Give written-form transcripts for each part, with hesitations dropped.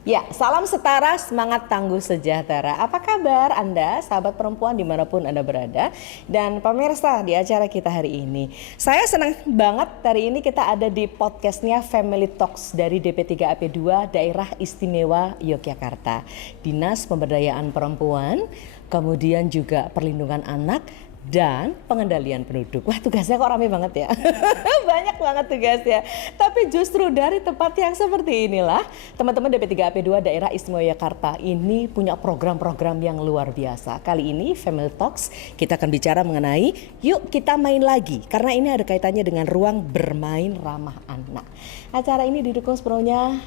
Ya, salam setara, semangat tangguh sejahtera. Apa kabar Anda, sahabat perempuan dimanapun Anda berada? Dan pemirsa di acara kita hari ini. Saya senang banget hari ini kita ada di podcastnya Family Talks dari DP3AP2 Daerah Istimewa Yogyakarta. Dinas Pemberdayaan Perempuan, kemudian juga Perlindungan Anak, dan pengendalian penduduk. Wah, tugasnya kok rame banget ya. Banyak banget tugasnya. Tapi justru dari tempat yang seperti inilah teman-teman DP3AP2 Daerah Istimewa Yogyakarta ini punya program-program yang luar biasa. Kali ini Family Talks kita akan bicara mengenai yuk kita main lagi, karena ini ada kaitannya dengan ruang bermain ramah anak. Acara ini didukung sepenuhnya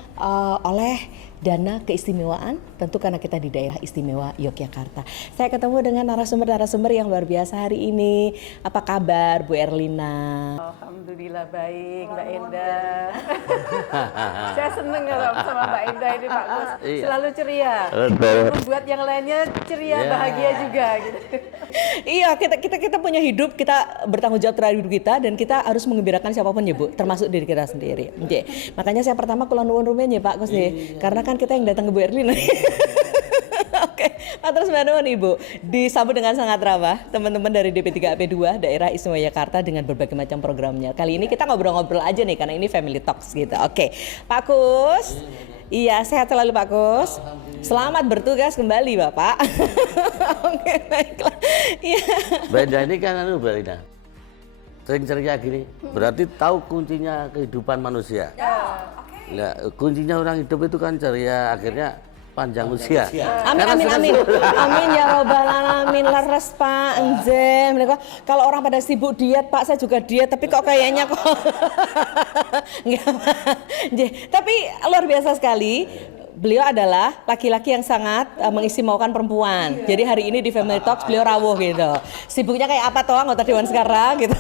oleh dana keistimewaan, tentu karena kita di daerah istimewa Yogyakarta. Saya ketemu dengan narasumber-narasumber yang luar biasa hari ini. Apa kabar Bu Erlina? Alhamdulillah baik Mbak Endah. Saya seneng kalau sama Mbak Endah ini Pak Gus. Selalu ceria. Membuat yang lainnya ceria, bahagia juga gitu. Iya, kita punya hidup, kita bertanggung jawab terhadap hidup kita, dan kita harus mengembirakan siapapun ya Bu, termasuk diri kita sendiri. Oke. Makanya saya pertama kula nuwun rumiyin ya Pak Gus nih. Karena kan kita yang datang ke Bu Erlina. Oke, matur nuwun Ibu. Disambut dengan sangat ramah teman-teman dari DP3AP2 Daerah Istimewa Yogyakarta dengan berbagai macam programnya. Kali ini kita ngobrol-ngobrol aja nih karena ini Family Talks gitu. Oke, Pak Kus. Iya, sehat selalu Pak Kus. Selamat bertugas kembali Bapak. Oke, baiklah. Iya. Mbak Indah ini kan Mbak Indah sering ceria gini, berarti tahu kuncinya kehidupan manusia. Nah, kuncinya orang hidup itu kan ceria, akhirnya panjang usia. Amin amin amin. Amin ya robbal alamin. Leres Pak. Enjem. Kalau orang pada sibuk diet Pak, saya juga diet, tapi kok kayaknya kok enggak. Tapi luar biasa sekali. Beliau adalah laki-laki yang sangat mengistimewakan perempuan. Jadi hari ini di Family Talks beliau rawuh gitu. Sibuknya kayak apa toh anggota dewan sekarang gitu.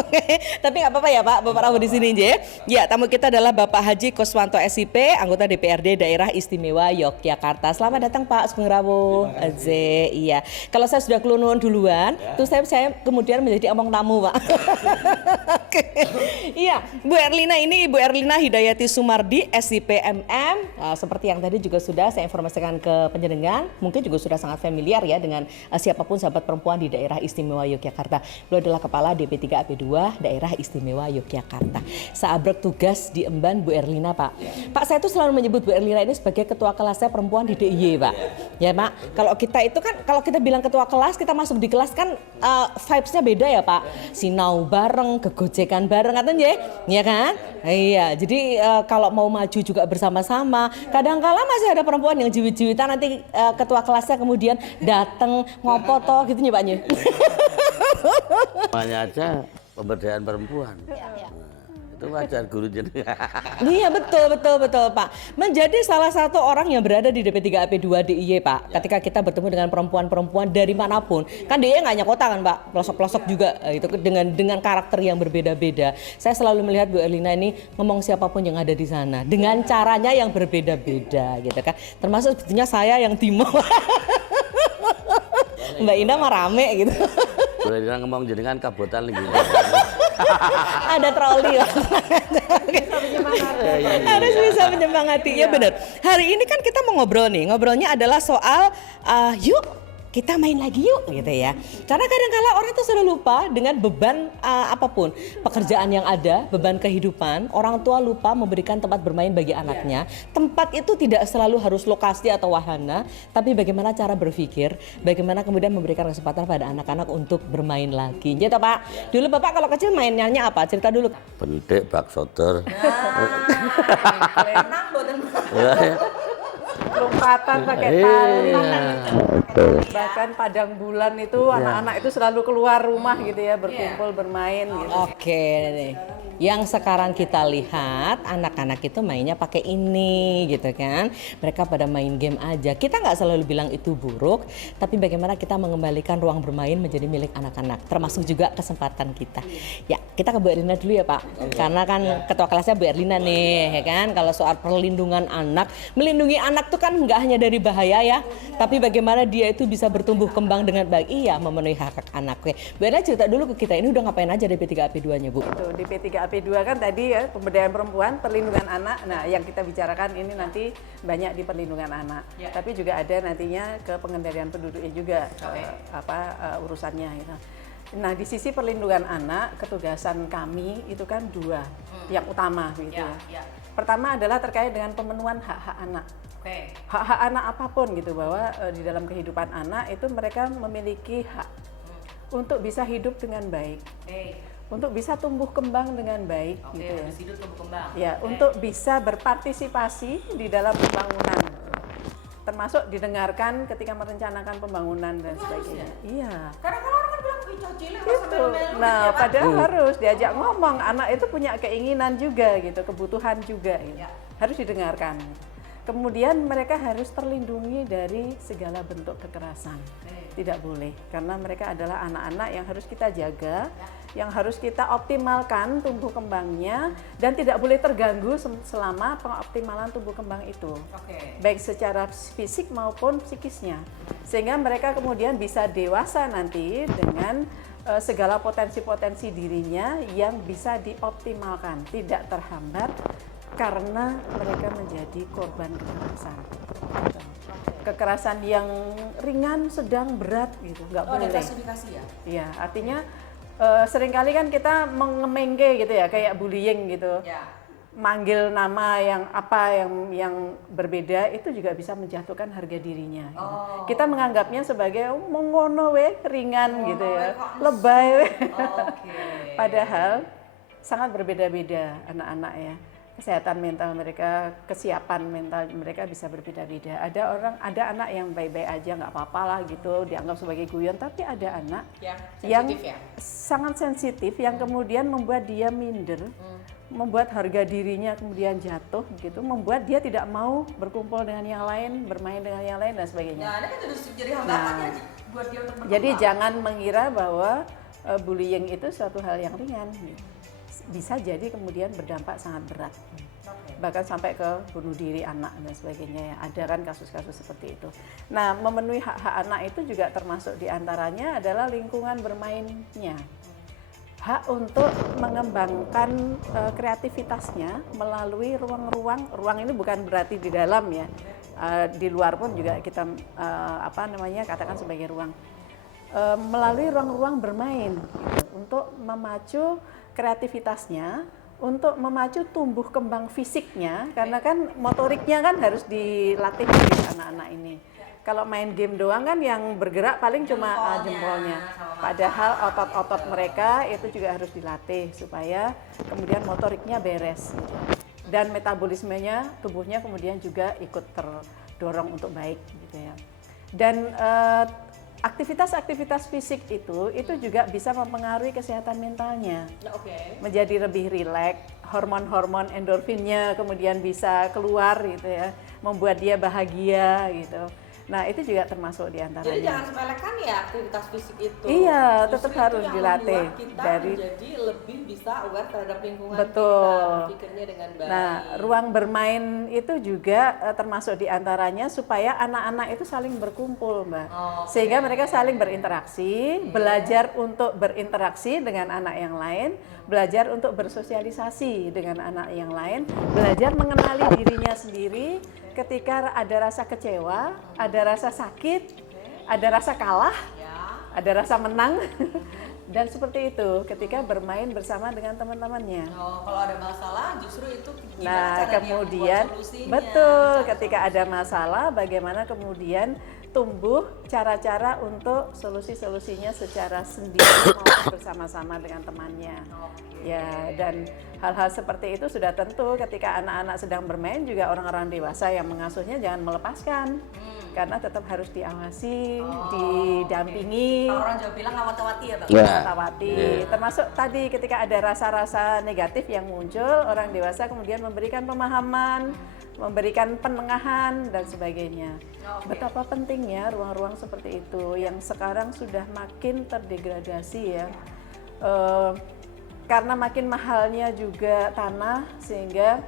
Oke. Tapi nggak apa-apa ya Pak, Bapak rawuh di sini aja. Ya, tamu kita adalah Bapak Haji Kuswanto SIP, anggota DPRD Daerah Istimewa Yogyakarta. Selamat datang Pak Sugeng rawuh. Aze, iya. Kalau saya sudah kelunun duluan, terus saya kemudian menjadi omong tamu Pak. Oke. Iya, Bu Erlina ini Ibu Erlina Hidayati Sumardi SIP MM. Seperti yang tadi juga sudah saya informasikan ke penjenengan, mungkin juga sudah sangat familiar ya dengan siapapun sahabat perempuan di Daerah Istimewa Yogyakarta. Beliau adalah Kepala DP3AP2 Daerah Istimewa Yogyakarta. Saat bertugas di Emban Bu Erlina Pak. Pak, saya tuh selalu menyebut Bu Erlina ini sebagai ketua kelasnya perempuan di DIY Pak. Ya Pak, kalau kita itu kan, kalau kita bilang ketua kelas, kita masuk di kelas kan vibes-nya beda ya Pak. Sinau bareng, kegojekan bareng katanya ya kan? Iya, jadi kalau mau maju juga bersama-sama. Kadang-kala masih ada perempuan yang jiwit-jiwitan, nanti ketua kelasnya kemudian datang ngopo toh gitu nih Pak Nye. Namanya aja pemberdayaan perempuan. Itu wajar guru jadi. Iya betul Pak. Menjadi salah satu orang yang berada di DP3AP2 DIY Pak. Ketika kita bertemu dengan perempuan-perempuan dari manapun, kan DIY nggak hanya kota kan Pak, pelosok-pelosok juga itu dengan karakter yang berbeda-beda. Saya selalu melihat Bu Erlina ini ngomong siapapun yang ada di sana dengan caranya yang berbeda-beda gitu kan. Termasuk sebetulnya saya yang Timo. Mbak Indah mah rame gitu. Boleh dia ngomong jenengan kabotan gitu. Ada troli harus bisa menyemangati ya benar. Hari ini kan kita mau ngobrol nih, ngobrolnya adalah soal yuk kita main lagi yuk gitu ya. Karena kadang-kala orang tuh sudah lupa dengan beban apapun, pekerjaan yang ada, beban kehidupan, orang tua lupa memberikan tempat bermain bagi anaknya. Tempat itu tidak selalu harus lokasi atau wahana, tapi bagaimana cara berpikir, bagaimana kemudian memberikan kesempatan pada anak-anak untuk bermain lagi. Jadi Pak, dulu Bapak kalau kecil mainnya apa? Cerita dulu. Pendik, baksoter. Tenang boten. Lompatan pakai tali. Bahkan padang bulan itu anak-anak itu selalu keluar rumah gitu ya, berkumpul bermain gitu. Oke nih. Yang sekarang kita lihat anak-anak itu mainnya pakai ini gitu kan. Mereka pada main game aja. Kita nggak selalu bilang itu buruk, tapi bagaimana kita mengembalikan ruang bermain menjadi milik anak-anak, termasuk juga kesempatan kita. Ya, kita ke Bu Erlina dulu ya Pak. Karena kan ketua kelasnya Bu Erlina nih, ya kan. Kalau soal perlindungan anak, melindungi anak tuh kan nggak hanya dari bahaya ya, tapi bagaimana dia itu bisa bertumbuh kembang dengan baik. Iya, memenuhi hak anak. Oke, Bu Erlina cerita dulu ke kita, ini udah ngapain aja DP3AP2-nya Bu? Itu DP3AP HAP2 kan tadi ya, pemberdayaan perempuan, perlindungan anak. Nah, yang kita bicarakan ini nanti banyak di perlindungan anak. Tapi juga ada nantinya ke pengendalian penduduknya juga urusannya gitu. Nah, di sisi perlindungan anak, ketugasan kami itu kan dua yang utama gitu ya. Pertama adalah terkait dengan pemenuhan hak-hak anak. Hak-hak anak apapun gitu, bahwa di dalam kehidupan anak itu mereka memiliki hak untuk bisa hidup dengan baik, untuk bisa tumbuh kembang dengan baik, gitu ya. Ya, untuk bisa berpartisipasi di dalam pembangunan, termasuk didengarkan ketika merencanakan pembangunan dan sebagainya. Iya. Karena kalau orang kan bilang cilik Itu. Nah, padahal harus diajak ngomong. Anak itu punya keinginan juga gitu, kebutuhan juga gitu. Harus didengarkan. Kemudian mereka harus terlindungi dari segala bentuk kekerasan. Tidak boleh, karena mereka adalah anak-anak yang harus kita jaga, yang harus kita optimalkan tumbuh kembangnya, dan tidak boleh terganggu selama pengoptimalan tumbuh kembang itu. Baik secara fisik maupun psikisnya. Sehingga mereka kemudian bisa dewasa nanti dengan segala potensi-potensi dirinya yang bisa dioptimalkan, tidak terhambat karena mereka menjadi korban kekerasan. Kekerasan yang ringan, sedang, berat gitu, nggak boleh. Ada klasifikasi ya? Iya, artinya seringkali kan kita mengemengke gitu ya, kayak bullying gitu. Manggil nama yang berbeda itu juga bisa menjatuhkan harga dirinya. Gitu. Kita menganggapnya sebagai mengono we, ringan gitu ya, lebay we. Padahal sangat berbeda-beda anak-anak ya. Kesehatan mental mereka, kesiapan mental mereka bisa berbeda-beda. Ada anak yang baik-baik aja, nggak apa-apa lah gitu, dianggap sebagai guyon. Tapi ada anak yang sangat sensitif, yang kemudian membuat dia minder, membuat harga dirinya kemudian jatuh gitu, membuat dia tidak mau berkumpul dengan yang lain, bermain dengan yang lain dan sebagainya. Nah, ini kan jadi hambatan ya buat dia untuk berkembang. Jadi jangan mengira bahwa bullying itu suatu hal yang ringan. Bisa jadi kemudian berdampak sangat berat, bahkan sampai ke bunuh diri anak dan sebagainya. Ada kan kasus-kasus seperti itu. Nah, memenuhi hak-hak anak itu juga termasuk diantaranya adalah lingkungan bermainnya, hak untuk mengembangkan kreativitasnya melalui ruang ini bukan berarti di dalam ya, di luar pun juga kita katakan sebagai ruang, melalui ruang-ruang bermain gitu, untuk memacu kreativitasnya, untuk memacu tumbuh kembang fisiknya, karena kan motoriknya kan harus dilatih dari anak-anak ini. Kalau main game doang kan yang bergerak paling cuma jempolnya. Padahal otot-otot mereka itu juga harus dilatih supaya kemudian motoriknya beres. Dan metabolismenya, tubuhnya kemudian juga ikut terdorong untuk baik gitu ya. Dan aktivitas-aktivitas fisik itu juga bisa mempengaruhi kesehatan mentalnya. Menjadi lebih rileks, hormon-hormon endorfinnya kemudian bisa keluar gitu ya, membuat dia bahagia gitu. Nah, itu juga termasuk diantaranya. Jadi jangan sepelekan ya aktivitas fisik itu. Iya, tetap harus dilatih. Kita menjadi lebih bisa aware terhadap lingkungan betul. Kita, berpikirnya dengan baik. Nah, ruang bermain itu juga termasuk diantaranya supaya anak-anak itu saling berkumpul, Mbak. Sehingga mereka saling berinteraksi, belajar untuk berinteraksi dengan anak yang lain, belajar untuk bersosialisasi dengan anak yang lain, belajar mengenali dirinya sendiri. Ketika ada rasa kecewa, ada rasa sakit, ada rasa kalah, ada rasa menang, dan seperti itu ketika bermain bersama dengan teman-temannya. Kalau ada masalah justru itu gimana cara kemudian dia membuat solusinya. Betul, ketika ada masalah bagaimana kemudian tumbuh cara-cara untuk solusi-solusinya secara sendiri maupun bersama-sama dengan temannya. Ya, dan hal-hal seperti itu sudah tentu ketika anak-anak sedang bermain juga orang-orang dewasa yang mengasuhnya jangan melepaskan. Karena tetap harus diawasi, didampingi. Kalau orang Jawa bilang awat-awati ya, Bang. Awat-awati. Termasuk tadi ketika ada rasa-rasa negatif yang muncul, orang dewasa kemudian memberikan pemahaman, memberikan penengahan dan sebagainya. Betapa pentingnya ruang-ruang seperti itu yang sekarang sudah makin terdegradasi ya. Karena makin mahalnya juga tanah sehingga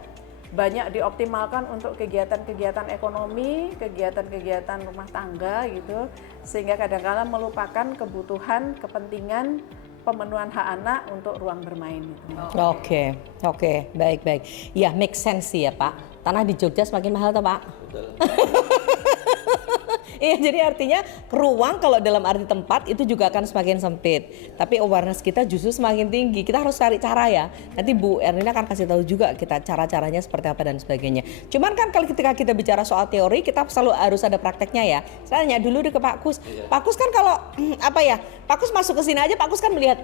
banyak dioptimalkan untuk kegiatan-kegiatan ekonomi, kegiatan-kegiatan rumah tangga gitu, sehingga kadang-kadang melupakan kebutuhan, kepentingan pemenuhan hak anak untuk ruang bermain itu. Oke, baik. Ya, make sense sih ya Pak. Tanah di Jogja semakin mahal toh Pak? Iya, jadi artinya ruang kalau dalam arti tempat itu juga akan semakin sempit. Tapi awareness kita justru semakin tinggi. Kita harus cari cara ya. Nanti Bu Erlina akan kasih tahu juga kita cara-caranya seperti apa dan sebagainya. Cuman kan kalau ketika kita bicara soal teori, kita selalu harus ada prakteknya ya. Saya tanya dulu deh ke Pak Kus. Pak Kus kan kalau Pak Kus masuk ke sini aja, Pak Kus kan melihat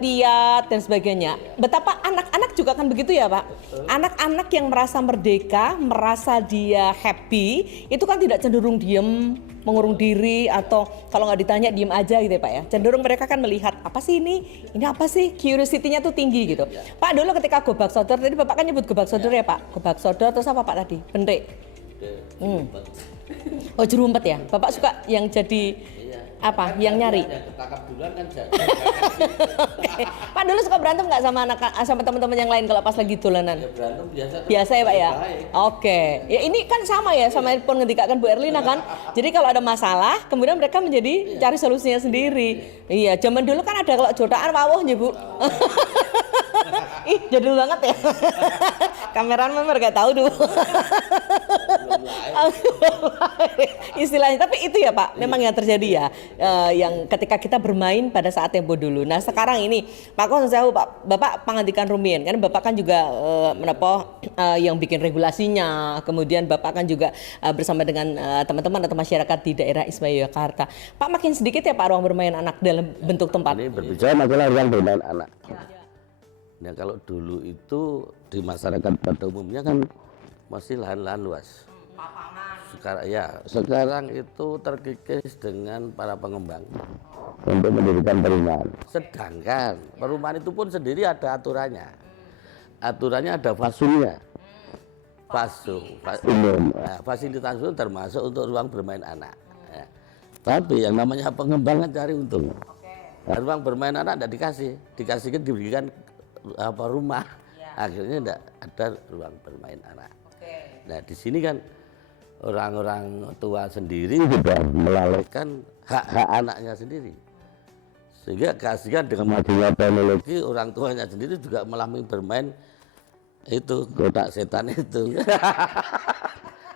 dan sebagainya. Betapa anak-anak juga kan begitu ya Pak. Anak-anak yang merasa merdeka, merasa dia happy, itu kan tidak cenderung diem, mengurung diri, atau kalau nggak ditanya diem aja gitu ya Pak ya. Cenderung mereka kan melihat apa sih ini apa sih, curiosity-nya tuh tinggi gitu. Pak dulu ketika Gobag Sodor, tadi Bapak kan nyebut Gobag Sodor ya Pak. Gobag Sodor terus apa Pak tadi? Bentik. Oh jerumpet ya. Bapak suka yang jadi apa? Yang nyari. Ketangkap duluan kan jadi. Pak dulu suka berantem nggak sama teman-teman yang lain kalau pas lagi dolanan? Ya berantem biasa. Biasa ya Pak ya? Baik. Oke. Ya ini kan sama ya, sama pun ngendikakan Bu Erlina kan. Jadi kalau ada masalah, kemudian mereka menjadi cari solusinya sendiri. Iya, zaman dulu kan ada kalau jodohan wawuh ya Bu. Ih, jadul banget ya. Kameran memang gak tahu dulu. Istilahnya, tapi itu ya Pak, memang yang terjadi ya. Yang ketika kita bermain pada saat tempo dulu. Nah sekarang ini Pak Kon saya Pak, Bapak pangandikan Rumien kan, Bapak kan juga yang bikin regulasinya, kemudian Bapak kan juga bersama dengan teman-teman atau masyarakat di daerah Ismail Yogyakarta. Pak makin sedikit ya Pak ruang bermain anak dalam bentuk tempat. Ini berbicara masalah ruang bermain anak. Nah kalau dulu itu di masyarakat pada umumnya kan masih lahan-lahan luas. Sekarang itu terkikis dengan para pengembang untuk mendirikan perumahan. Sedangkan perumahan itu pun sendiri ada aturannya. Aturannya ada fasumnya. Umum. Nah, fasilitas umum termasuk untuk ruang bermain anak. Ya. Tapi yang namanya pengembangan cari untung. Nah, ruang bermain anak tidak dikasihkan diberikan rumah. Akhirnya tidak ada ruang bermain anak. Nah di sini kan orang-orang tua sendiri sudah melalaikan hak-hak anaknya sendiri, sehingga kasihan dengan majunya teknologi, orang tuanya sendiri juga malah bermain itu kotak setan itu.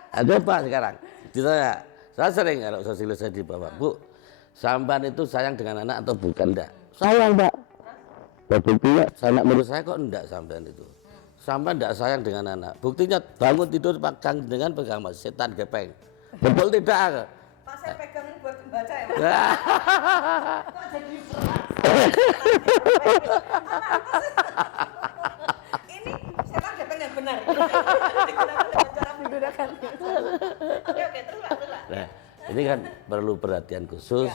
Ada Pak sekarang ditanya, saya sering kalau sosialisasi di bawah, Bu sampean itu sayang dengan anak atau bukan? Enggak sayang Pak. Buktinya anak menurut saya kok enggak sampean itu. Sampai tidak sayang dengan anak. Buktinya bangun tidur pegang dengan pegang setan gepeng. Betul tidak? Pak saya pegangin buat membaca ya Pak. Kok jadi ini setan gepeng yang benar. Digunakan. Oke, terus Pak. Nah, ini kan perlu perhatian khusus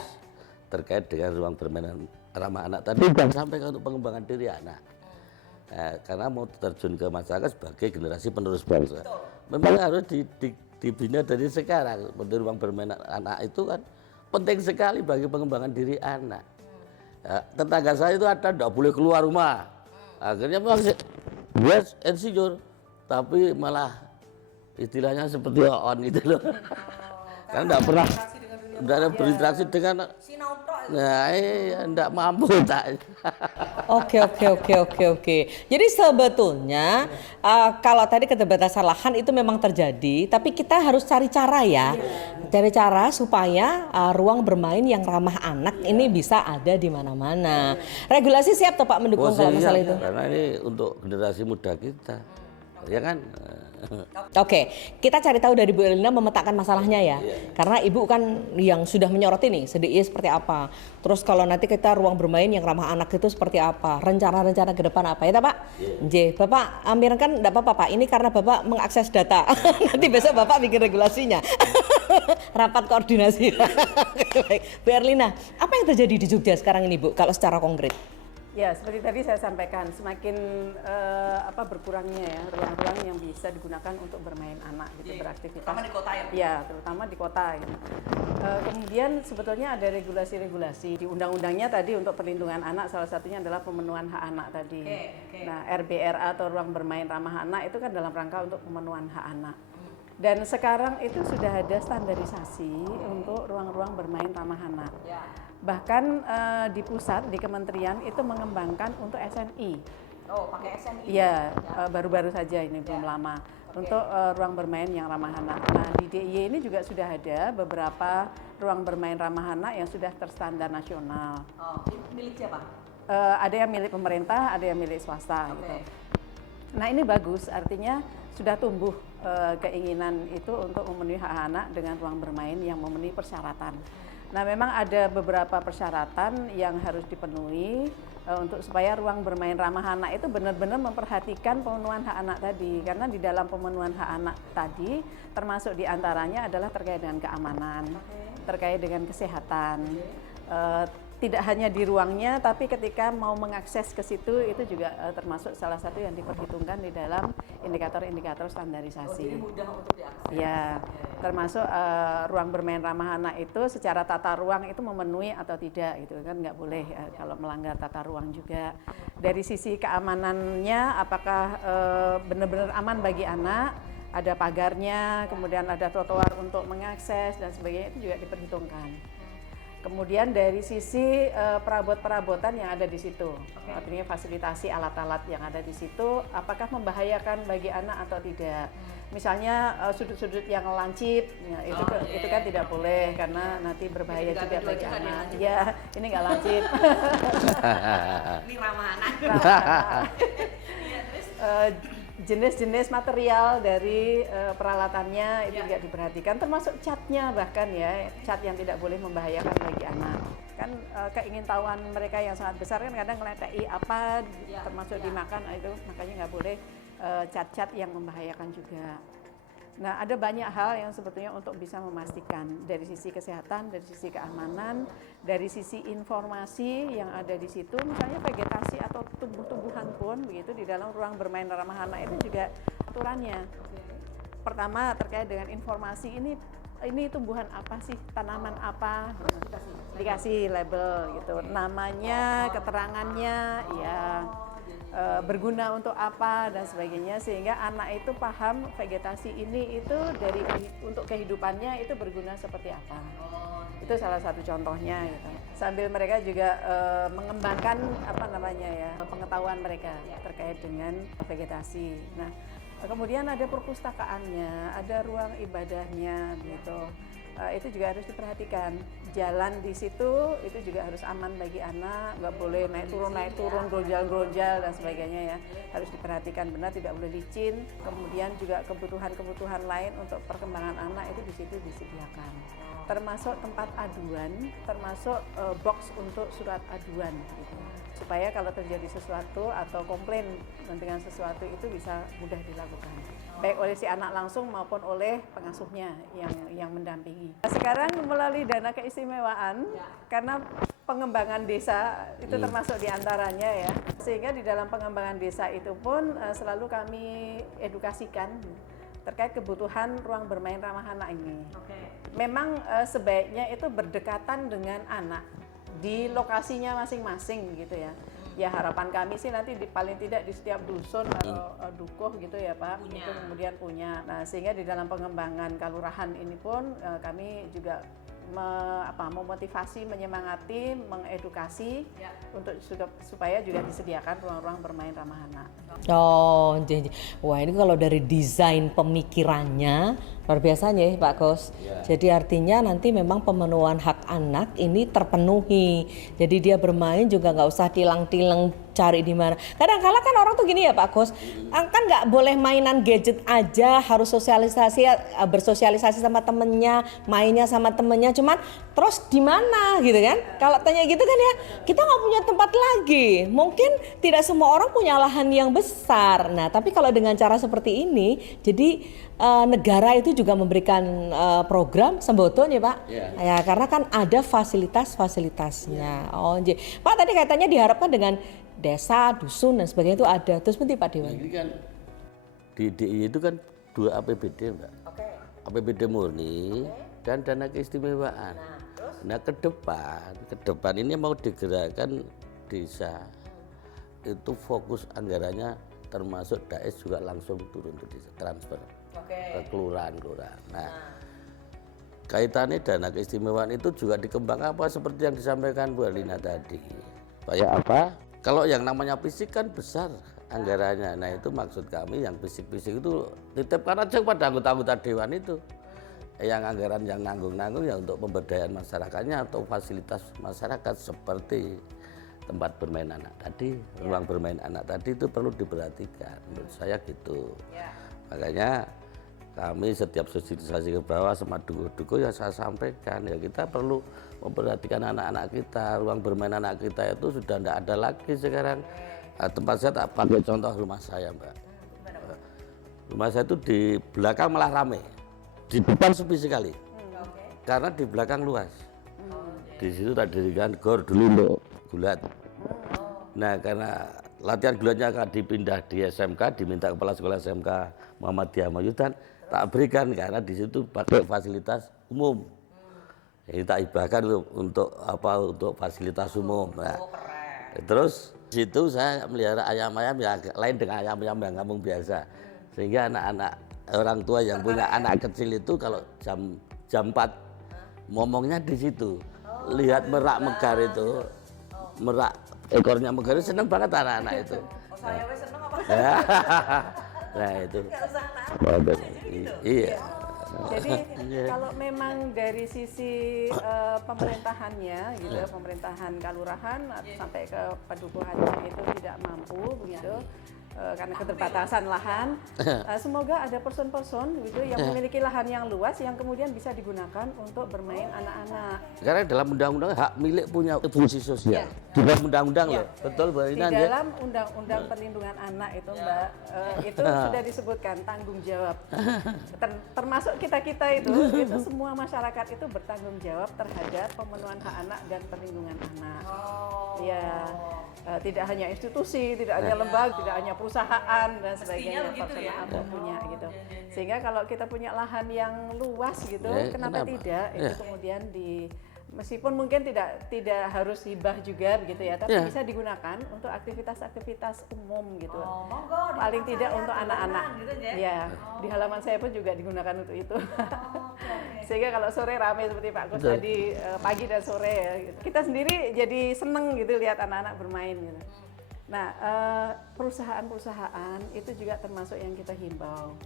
terkait dengan ruang permainan ramah anak tadi dan sampai untuk pengembangan diri anak. Karena mau terjun ke masyarakat sebagai generasi penerus bangsa. Memang harus dibina dari sekarang. Ruang bermain anak itu kan penting sekali bagi pengembangan diri anak. Tetangga saya itu ada tidak boleh keluar rumah. Akhirnya memang dia insinyur, tapi malah istilahnya seperti on gitu loh. Karena tidak pernah berinteraksi dengan enggak mampu tak. Oke. Jadi sebetulnya kalau tadi keterbatasan lahan itu memang terjadi, tapi kita harus cari cara ya. Cari cara supaya ruang bermain yang ramah anak ini bisa ada di mana-mana. Regulasi siap toh Pak mendukung kalau masalah itu? Karena ini untuk generasi muda kita. Ya kan? Oke, kita cari tahu dari Bu Erlina memetakan masalahnya ya. Karena Ibu kan yang sudah menyoroti nih, SDI seperti apa. Terus kalau nanti kita ruang bermain yang ramah anak itu seperti apa. Rencana-rencana ke depan apa ya Pak? Bapak Amir kan enggak apa-apa Pak. Ini karena Bapak mengakses data. Nanti besok Bapak bikin regulasinya. Rapat koordinasi. Baik. Bu Erlina, apa yang terjadi di Jogja sekarang ini Bu kalau secara konkret? Ya, seperti tadi saya sampaikan, semakin berkurangnya ya ruang-ruang yang bisa digunakan untuk bermain anak gitu, beraktivitas. Terutama di kota ya? Ya, terutama di kota. Gitu. Kemudian sebetulnya ada regulasi-regulasi di undang-undangnya tadi untuk perlindungan anak, salah satunya adalah pemenuhan hak anak tadi. Nah, RBRA atau ruang bermain ramah anak itu kan dalam rangka untuk pemenuhan hak anak. Dan sekarang itu sudah ada standarisasi untuk ruang-ruang bermain ramah anak. Bahkan di pusat, di kementerian itu mengembangkan untuk SNI. Oh, pakai SNI. Iya, baru-baru saja ini belum lama. Untuk ruang bermain yang ramah anak. Nah, di DIY ini juga sudah ada beberapa ruang bermain ramah anak yang sudah terstandar nasional. Oh, milik siapa? Ada yang milik pemerintah, ada yang milik swasta gitu. Nah, ini bagus, artinya sudah tumbuh keinginan itu untuk memenuhi hak anak dengan ruang bermain yang memenuhi persyaratan. Nah, memang ada beberapa persyaratan yang harus dipenuhi untuk supaya ruang bermain ramah anak itu benar-benar memperhatikan pemenuhan hak anak tadi. Karena di dalam pemenuhan hak anak tadi termasuk diantaranya adalah terkait dengan keamanan, terkait dengan kesehatan. Tidak hanya di ruangnya, tapi ketika mau mengakses ke situ itu juga termasuk salah satu yang diperhitungkan di dalam indikator-indikator standarisasi. Jadi mudah untuk diakses. Ya, termasuk ruang bermain ramah anak itu secara tata ruang itu memenuhi atau tidak gitu kan, nggak boleh kalau melanggar tata ruang juga. Dari sisi keamanannya, apakah benar-benar aman bagi anak, ada pagarnya, kemudian ada trotoar untuk mengakses dan sebagainya, itu juga diperhitungkan. Kemudian dari sisi perabot-perabotan yang ada di situ, artinya fasilitasi alat-alat yang ada di situ, apakah membahayakan bagi anak atau tidak. Misalnya sudut-sudut yang lancip, ya, itu kan tidak boleh karena nanti berbahaya juga bagi anak. Iya, ini nggak lancip. Ini ramah anak. Jenis-jenis material dari peralatannya itu juga diperhatikan, termasuk catnya bahkan ya, cat yang tidak boleh membahayakan bagi anak. Kan keingintahuan mereka yang sangat besar kan kadang ngeletei apa termasuk dimakan itu, makanya nggak boleh cat-cat yang membahayakan juga. Nah, ada banyak hal yang sebetulnya untuk bisa memastikan dari sisi kesehatan, dari sisi keamanan, dari sisi informasi yang ada di situ, misalnya vegetasi atau tumbuh-tumbuhan pun begitu di dalam ruang bermain ramah anak itu juga aturannya. Pertama terkait dengan informasi ini tumbuhan apa sih, tanaman apa, dikasih label gitu, namanya, keterangannya, ya. Berguna untuk apa dan sebagainya, sehingga anak itu paham vegetasi ini itu untuk kehidupannya itu berguna seperti apa. Itu salah satu contohnya gitu. Sambil mereka juga mengembangkan pengetahuan mereka terkait dengan vegetasi. Nah, kemudian ada perpustakaannya, ada ruang ibadahnya gitu. Itu juga harus diperhatikan. Jalan di situ itu juga harus aman bagi anak, nggak boleh naik turun, gonjal dan sebagainya ya. Harus diperhatikan benar, tidak boleh licin. Kemudian juga kebutuhan-kebutuhan lain untuk perkembangan anak itu di situ disediakan. Termasuk tempat aduan, termasuk box untuk surat aduan gitu. Supaya kalau terjadi sesuatu atau komplain dengan sesuatu itu bisa mudah dilakukan, baik oleh si anak langsung maupun oleh pengasuhnya yang mendampingi. Sekarang melalui dana keistimewaan, karena pengembangan desa itu termasuk diantaranya ya, sehingga di dalam pengembangan desa itu pun selalu kami edukasikan terkait kebutuhan ruang bermain ramah anak ini. Memang sebaiknya itu berdekatan dengan anak di lokasinya masing-masing gitu ya. Ya harapan kami sih nanti paling tidak di setiap dusun atau dukuh gitu ya Pak, itu kemudian punya. Nah, sehingga di dalam pengembangan kalurahan ini pun kami juga memotivasi, menyemangati, mengedukasi untuk supaya juga disediakan ruang-ruang bermain ramah anak. Oh, wah ini kalau dari desain pemikirannya luar biasa ya Pak Kos. Jadi artinya nanti memang pemenuhan hak anak ini terpenuhi. Jadi dia bermain juga nggak usah tilang-tilang cari di mana. Kadang-kala kan orang tuh gini ya Pak Kos, kan nggak boleh mainan gadget aja, harus bersosialisasi sama temennya, mainnya sama temennya. Cuman terus di mana gitu kan? Kalau tanya gitu kan ya, kita nggak punya tempat lagi. Mungkin tidak semua orang punya lahan yang besar. Nah, tapi kalau dengan cara seperti ini, jadi negara itu juga memberikan program sebetulnya Pak. Ya, karena kan ada fasilitas-fasilitasnya. Oh, Pak tadi katanya diharapkan dengan desa, dusun dan sebagainya itu ada. Terus penting Pak Dewan. Ini kan di DIY itu kan 2 APBD Mbak. APBD murni dan dana keistimewaan. Nah ke depan ini mau digerakkan desa itu fokus anggarannya termasuk DAES juga langsung turun ke desa, transfer ke kelurahan. Nah kaitannya dana keistimewaan itu juga dikembangkan apa seperti yang disampaikan Bu Erlina tadi. Kayak apa? Kalau yang namanya fisik kan besar anggarannya. Nah itu maksud kami yang fisik-fisik itu titipkan aja pada anggota-anggota dewan itu. Yang anggaran yang nanggung-nanggung ya untuk pemberdayaan masyarakatnya atau fasilitas masyarakat seperti tempat bermain anak tadi, ruang bermain anak tadi itu perlu diperhatikan. Menurut saya gitu. Makanya kami setiap sosialisasi ke bawah sama duku-duku ya saya sampaikan ya kita perlu memperhatikan anak-anak kita, ruang bermain anak kita itu sudah tidak ada lagi sekarang. Tempat saya tak pakai contoh rumah saya Mbak. Rumah saya itu di belakang malah rame, di depan sepi sekali, karena di belakang luas. Di situ tak dirikan gor dulu untuk gulat. Nah karena latihan gulatnya akan dipindah di SMK, diminta kepala sekolah SMK Muhammadiyah Mayudan, tak berikan karena di situ pakai fasilitas umum. Ini tak hibahkan untuk apa? Untuk fasilitas umum. Nah, terus di situ saya melihara ayam-ayam yang lain dengan ayam-ayam yang kampung biasa. Sehingga anak-anak orang tua yang punya anak kecil itu kalau jam 4 ngomongnya di situ. Lihat merak megar itu, merak ekornya megar itu seneng banget anak-anak itu. Saya seneng apa? Nah itu. Iya. Jadi kalau memang dari sisi pemerintahannya gitu, pemerintahan kalurahan sampai ke pedukuhannya itu tidak mampu begitu. Karena keterbatasan lahan, semoga ada person-person gitu yang memiliki lahan yang luas yang kemudian bisa digunakan untuk bermain anak-anak. Karena dalam undang-undang hak milik punya fungsi sosial. Di dalam undang-undang loh, betul Bu Di Rina? dalam undang-undang perlindungan anak itu Mbak, itu sudah disebutkan tanggung jawab. Termasuk kita-kita itu semua masyarakat itu bertanggung jawab terhadap pemenuhan hak anak dan perlindungan anak. Ya, tidak hanya institusi, tidak hanya lembaga, tidak hanya perusahaan dan sebagainya, personal apa punya gitu. Sehingga kalau kita punya lahan yang luas gitu, kenapa tidak? Itu kemudian meskipun mungkin tidak harus hibah juga begitu ya, tapi bisa digunakan untuk aktivitas-aktivitas umum gitu. Paling tidak untuk anak-anak. Gitu, ya, di halaman saya pun juga digunakan untuk itu. Sehingga kalau sore ramai seperti Pak Kus tadi, pagi dan sore ya, gitu. Kita sendiri jadi seneng gitu lihat anak-anak bermain gitu. Nah, perusahaan-perusahaan itu juga termasuk yang kita himbau.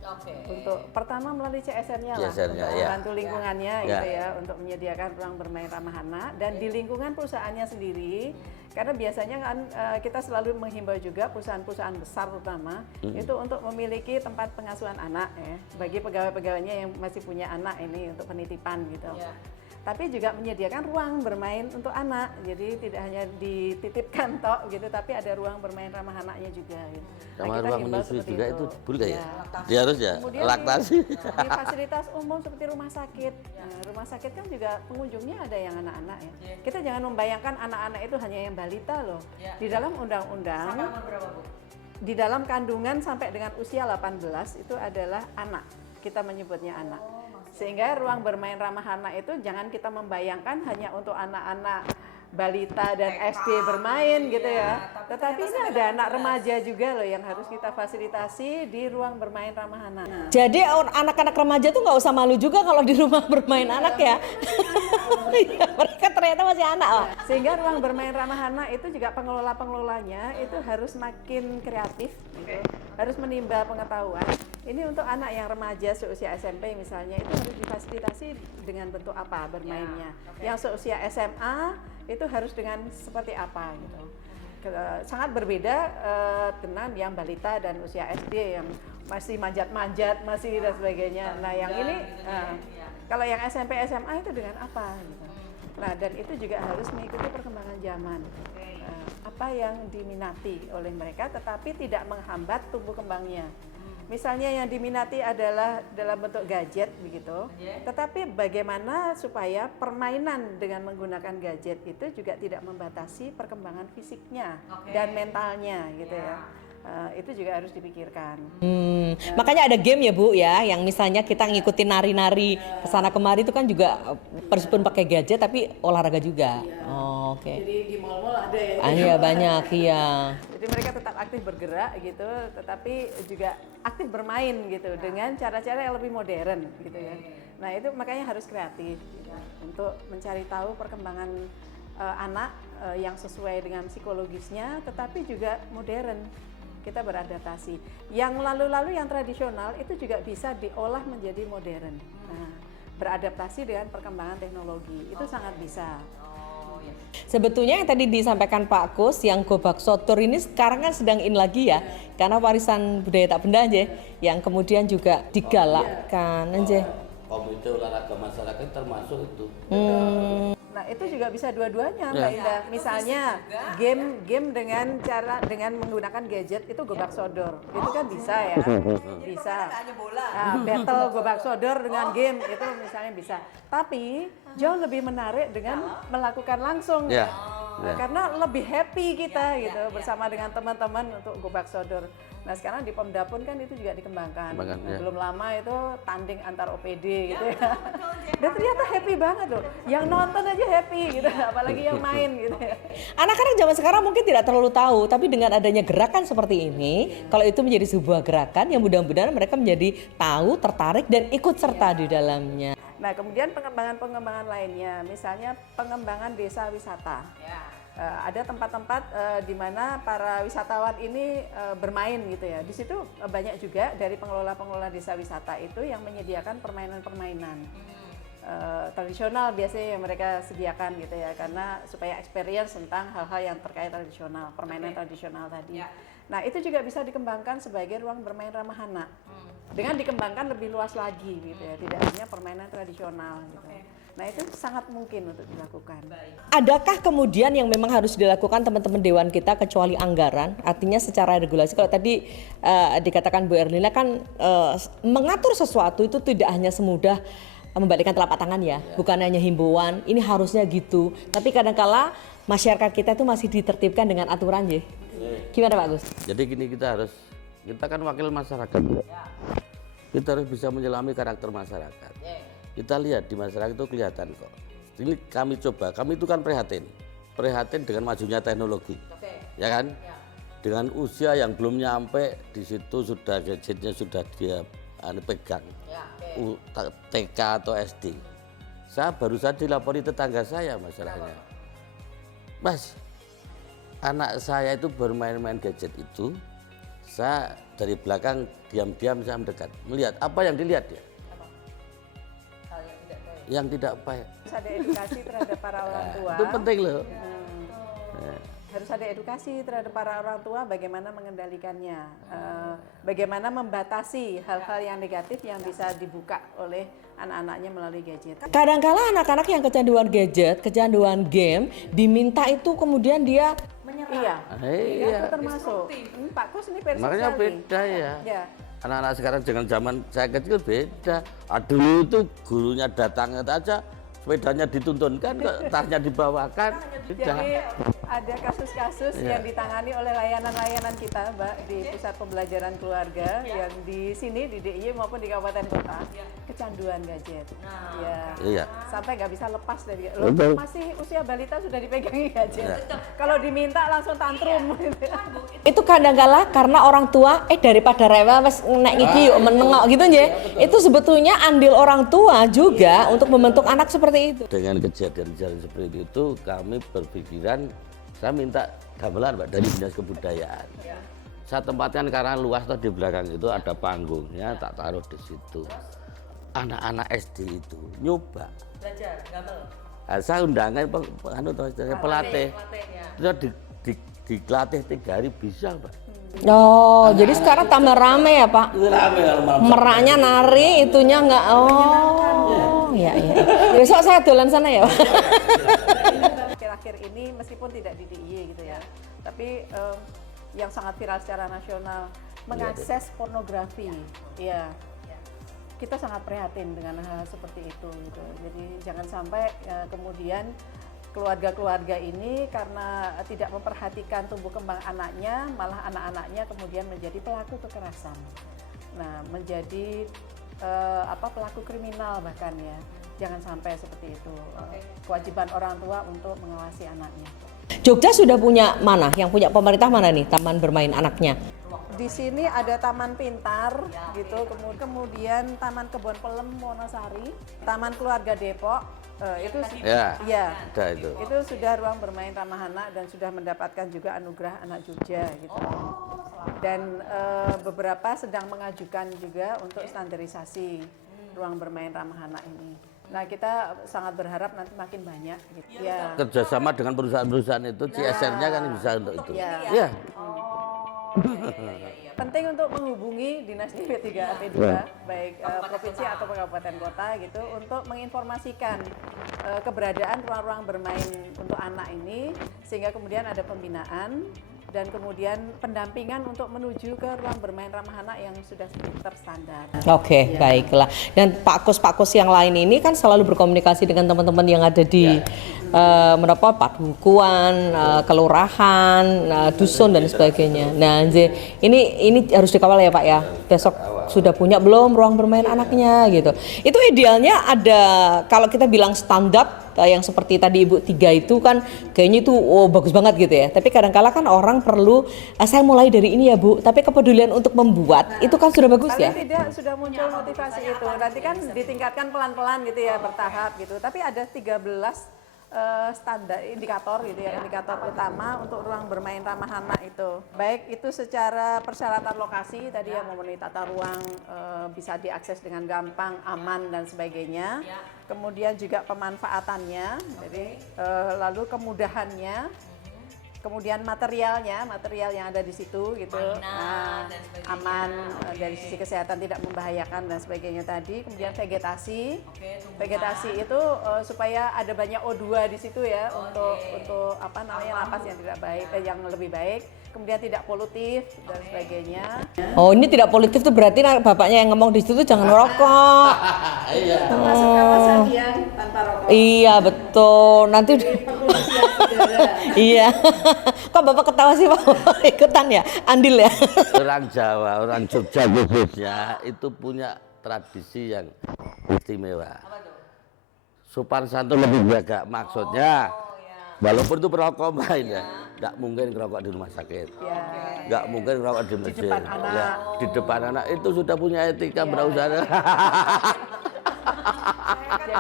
Untuk pertama melalui CSR-nya lah, untuk membantu lingkungannya gitu ya, untuk menyediakan ruang bermain ramah anak dan di lingkungan perusahaannya sendiri. Karena biasanya kan kita selalu menghimbau juga perusahaan-perusahaan besar terutama itu untuk memiliki tempat pengasuhan anak ya, bagi pegawai-pegawainya yang masih punya anak ini untuk penitipan gitu. Tapi juga menyediakan ruang bermain untuk anak, jadi tidak hanya dititipkan tok gitu, tapi ada ruang bermain ramah anaknya juga. Gitu. Sama ruang menyusui juga itu boleh ya? Laktasi. Dia harus ya? Kemudian laktasi. Di fasilitas umum seperti rumah sakit. Nah, rumah sakit kan juga pengunjungnya ada yang anak-anak ya. Kita jangan membayangkan anak-anak itu hanya yang balita loh. Di dalam undang-undang, di dalam kandungan sampai dengan usia 18 itu adalah anak. Kita menyebutnya anak. Sehingga ruang bermain ramah anak itu jangan kita membayangkan hanya untuk anak-anak balita dan SD bermain gitu ya. Tetapi ini ada anak remaja juga loh yang harus kita fasilitasi di ruang bermain ramah anak. Jadi anak-anak remaja tuh nggak usah malu juga kalau di rumah bermain anak ya. Mereka ternyata masih anak loh. Sehingga ruang bermain ramah anak itu juga pengelola-pengelolanya itu harus makin kreatif gitu. Harus menimba pengetahuan. Ini untuk anak yang remaja seusia SMP misalnya itu harus difasilitasi dengan bentuk apa bermainnya. Yang seusia SMA itu harus dengan seperti apa gitu. Sangat berbeda dengan yang balita dan usia SD yang masih manjat-manjat masih dan sebagainya. Nah yang ini kalau yang SMP SMA itu dengan apa gitu. Nah dan itu juga harus mengikuti perkembangan zaman. Apa yang diminati oleh mereka tetapi tidak menghambat tumbuh kembangnya. Misalnya yang diminati adalah dalam bentuk gadget begitu, tetapi bagaimana supaya permainan dengan menggunakan gadget itu juga tidak membatasi perkembangan fisiknya dan mentalnya gitu ya. Itu juga harus dipikirkan. Makanya ada game ya Bu ya, yang misalnya kita ngikutin nari-nari kesana kemari itu kan juga meskipun pakai gadget tapi olahraga juga. Jadi di mall-mall ada ya. Iya banyak iya. Jadi mereka tetap aktif bergerak gitu, tetapi juga aktif bermain gitu dengan cara-cara yang lebih modern gitu ya. Nah itu makanya harus kreatif untuk mencari tahu perkembangan anak yang sesuai dengan psikologisnya, tetapi juga modern. Kita beradaptasi. Yang lalu-lalu yang tradisional itu juga bisa diolah menjadi modern. Nah, beradaptasi dengan perkembangan teknologi itu sangat bisa. Sebetulnya yang tadi disampaikan Pak Kus, yang gobak sotor ini sekarang kan sedang in lagi ya, karena warisan budaya tak benda aja, yang kemudian juga digalakkan aja. Komite olahraga masyarakat termasuk itu. Nah itu juga bisa dua-duanya Mbak Indah. Misalnya game dengan menggunakan gadget itu gobak sodor, itu kan bisa ya, bisa. Nah, battle gobak sodor dengan game itu misalnya bisa. Tapi jauh lebih menarik dengan melakukan langsung. Karena lebih happy kita gitu bersama dengan teman-teman untuk gobak sodor. Nah sekarang di Pemdapun kan itu juga dikembangkan. Belum lama itu tanding antar OPD gitu ya. Dan ternyata happy banget loh. Yang nonton aja happy gitu, apalagi yang main gitu ya. Anak-anak zaman sekarang mungkin tidak terlalu tahu, tapi dengan adanya gerakan seperti ini, kalau itu menjadi sebuah gerakan yang mudah-mudahan mereka menjadi tahu, tertarik dan ikut serta di dalamnya. Nah kemudian pengembangan lainnya, misalnya pengembangan desa wisata. Ada tempat-tempat di mana para wisatawan ini bermain gitu ya. Di situ banyak juga dari pengelola-pengelola desa wisata itu yang menyediakan permainan-permainan tradisional biasanya yang mereka sediakan gitu ya, karena supaya experience tentang hal-hal yang terkait tradisional, permainan tradisional tadi. Nah itu juga bisa dikembangkan sebagai ruang bermain ramah anak dengan dikembangkan lebih luas lagi gitu ya, tidak hanya permainan tradisional gitu. Nah itu sangat mungkin untuk dilakukan. Adakah kemudian yang memang harus dilakukan teman-teman dewan kita kecuali anggaran? Artinya secara regulasi, kalau tadi dikatakan Bu Erlina kan mengatur sesuatu itu tidak hanya semudah membalikkan telapak tangan ya, bukan hanya himbauan, ini harusnya gitu. Tapi kadangkala masyarakat kita itu masih ditertibkan dengan aturan ya. Gimana Pak Gus? Jadi gini, kita kan wakil masyarakat. Kita harus bisa menyelami karakter masyarakat. Kita lihat di masyarakat itu kelihatan kok. Ini kami coba, kami itu kan prihatin dengan majunya teknologi, ya kan? Dengan usia yang belum nyampe di situ sudah gadgetnya sudah dia pegang, TK atau SD. Saya baru saja dilapori tetangga saya masalahnya, Mas, anak saya itu bermain-main gadget itu, saya dari belakang diam-diam saya mendekat, melihat apa yang dilihat dia. Yang tidak baik. Harus ada edukasi terhadap para orang tua. Itu penting loh. Harus ada edukasi terhadap para orang tua bagaimana mengendalikannya, bagaimana membatasi hal-hal yang negatif yang bisa dibuka oleh anak-anaknya melalui gadget. Kadangkala anak-anak yang kecanduan gadget, kecanduan game, diminta itu kemudian dia Iya, itu termasuk. Pak Kus ini versi Makanya sekali. beda ya. Ya. Anak-anak sekarang dengan zaman saya kecil beda. Dulu itu gurunya datang aja, sepedanya dituntunkan, tasnya dibawakan. Jadi ada kasus-kasus yang ditangani oleh layanan-layanan kita, Mbak, di Pusat Pembelajaran Keluarga yang di sini di DIY maupun di kabupaten kota, kecanduan gadget. Iya. Sampai nggak bisa lepas dari masih usia balita sudah dipegangi gadget. Kalau diminta langsung tantrum. itu kadangkala karena orang tua daripada rewel wes nek iki yuk menengok gitu aja. Itu sebetulnya andil orang tua juga untuk membentuk anak seperti itu. Dengan kejadian-kejadian seperti itu kami berpikiran, saya minta gamelan Mbak dari Dinas Kebudayaan. Saya tempatkan karena luas tuh di belakang itu ada panggungnya, tak taruh di situ. Anak-anak SD itu nyoba Belajar gamel. saya undangan pelatih. Terus dilatih 3 hari bisa Mbak. Oh, jadi sekarang tambah rame ya Pak? Rame kalau malam. Meraknya nari, itunya enggak. Oh, iya. Besok saya dolan sana ya Pak. Akhir-akhir ini meskipun tidak di DIY gitu ya, tapi yang sangat viral secara nasional mengakses pornografi, ya kita sangat prihatin dengan hal seperti itu gitu. Jadi jangan sampai kemudian keluarga-keluarga ini karena tidak memperhatikan tumbuh kembang anaknya, malah anak-anaknya kemudian menjadi pelaku kekerasan. Nah, menjadi pelaku kriminal bahkan ya. Jangan sampai seperti itu. Kewajiban orang tua untuk mengawasi anaknya. Jogja sudah punya mana? Yang punya pemerintah mana nih taman bermain anaknya? di sini ada Taman Pintar gitu, kemudian Taman Kebon Pelem Wonosari, Taman Keluarga Depok, itu Ya, ya ada itu. itu sudah ruang bermain ramah anak dan sudah mendapatkan juga anugerah anak Jogja gitu. Dan beberapa sedang mengajukan juga untuk standarisasi ruang bermain ramah anak ini. Nah, kita sangat berharap nanti makin banyak gitu. Ya. Kerjasama dengan perusahaan-perusahaan itu, CSR-nya kan bisa untuk itu. Ya. Ya. Penting untuk menghubungi Dinas DP3 AP2 baik provinsi atau kabupaten kota gitu untuk menginformasikan keberadaan ruang-ruang bermain untuk anak ini sehingga kemudian ada pembinaan dan kemudian pendampingan untuk menuju ke ruang bermain ramah anak yang sudah terstandar. Oke, baiklah. Dan Pak Kus yang lain ini kan selalu berkomunikasi dengan teman-teman yang ada di padukuan, kelurahan, dusun dan sebagainya. Nah, ini harus dikawal ya Pak ya. Besok sudah punya belum ruang bermain anaknya gitu. Itu idealnya ada, kalau kita bilang standar yang seperti tadi Ibu 3 itu kan kayaknya itu bagus banget gitu ya. Tapi kadang-kala kan orang perlu saya mulai dari ini ya Bu, tapi kepedulian untuk membuat itu kan sudah bagus ya. Paling tidak sudah muncul motivasi itu. Nanti kan ditingkatkan pelan-pelan gitu ya, bertahap gitu. Tapi ada 13 standar indikator gitu ya, indikator utama untuk ruang bermain ramah anak itu. Baik itu secara persyaratan lokasi tadi yang memenuhi tata ruang, bisa diakses dengan gampang, aman dan sebagainya. Kemudian juga pemanfaatannya, jadi lalu kemudahannya. Kemudian material yang ada di situ gitu, aman dari sisi kesehatan, tidak membahayakan dan sebagainya tadi. Kemudian vegetasi itu supaya ada banyak O2 di situ ya, untuk apa namanya napas yang tidak baik, yang lebih baik. Kemudian tidak polutif dan sebagainya. Oh, ini tidak polutif tuh berarti bapaknya yang ngomong di situ jangan merokok. Iya. Termasuk kawasan yang tanpa rokok. Iya betul. Nanti iya. Kok Bapak ketawa sih Pak? Ikutan ya? Andil ya? Orang Jawa, orang Jogja khususnya itu punya tradisi yang istimewa. Sopan santun lebih jaga, maksudnya walaupun itu perokok main ya, nggak mungkin ngerokok di rumah sakit, nggak mungkin ngerokok di masjid, depan anak. ya, di depan anak itu sudah punya etika berusaha. Jadi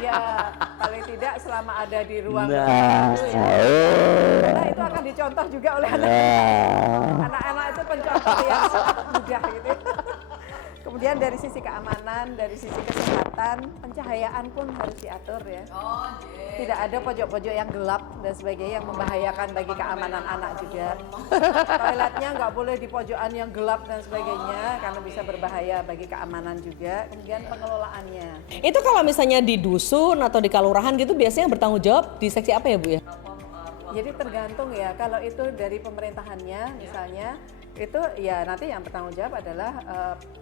ya paling tidak selama ada di ruang karena itu akan dicontoh juga oleh anak-anak itu pencontoh yang sangat mudah gitu. Kemudian dari sisi keamanan, dari sisi kesehatan, pencahayaan pun harus diatur ya. Tidak ada pojok-pojok yang gelap dan sebagainya yang membahayakan bagi keamanan anak juga. Toiletnya nggak boleh di pojokan yang gelap dan sebagainya karena bisa berbahaya bagi keamanan juga. Kemudian pengelolaannya. Itu kalau misalnya di dusun atau di kelurahan gitu biasanya bertanggung jawab di seksi apa ya Bu ya? Jadi tergantung ya, kalau itu dari pemerintahannya misalnya, itu ya nanti yang bertanggung jawab adalah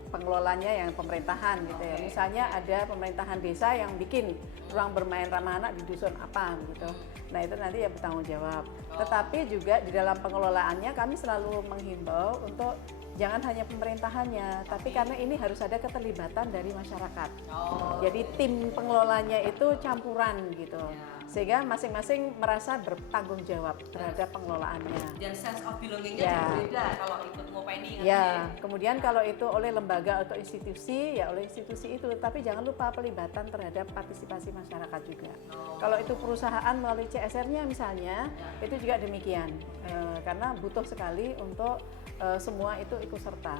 pengelolanya yang pemerintahan gitu ya. Misalnya ada pemerintahan desa yang bikin ruang bermain ramah anak di dusun apa gitu. Nah itu nanti yang bertanggung jawab. Tetapi juga di dalam pengelolaannya kami selalu menghimbau untuk jangan hanya pemerintahannya, tapi karena ini harus ada keterlibatan dari masyarakat. Jadi tim pengelolanya itu campuran gitu. Sehingga masing-masing merasa bertanggung jawab terhadap pengelolaannya. Dan sense of belonging-nya berbeda kalau ikut ngopeni. Ya, kemudian kalau itu oleh lembaga atau institusi, ya oleh institusi itu. Tapi jangan lupa pelibatan terhadap partisipasi masyarakat juga. Kalau itu perusahaan melalui CSR-nya misalnya, itu juga demikian. Karena butuh sekali untuk semua itu ikut serta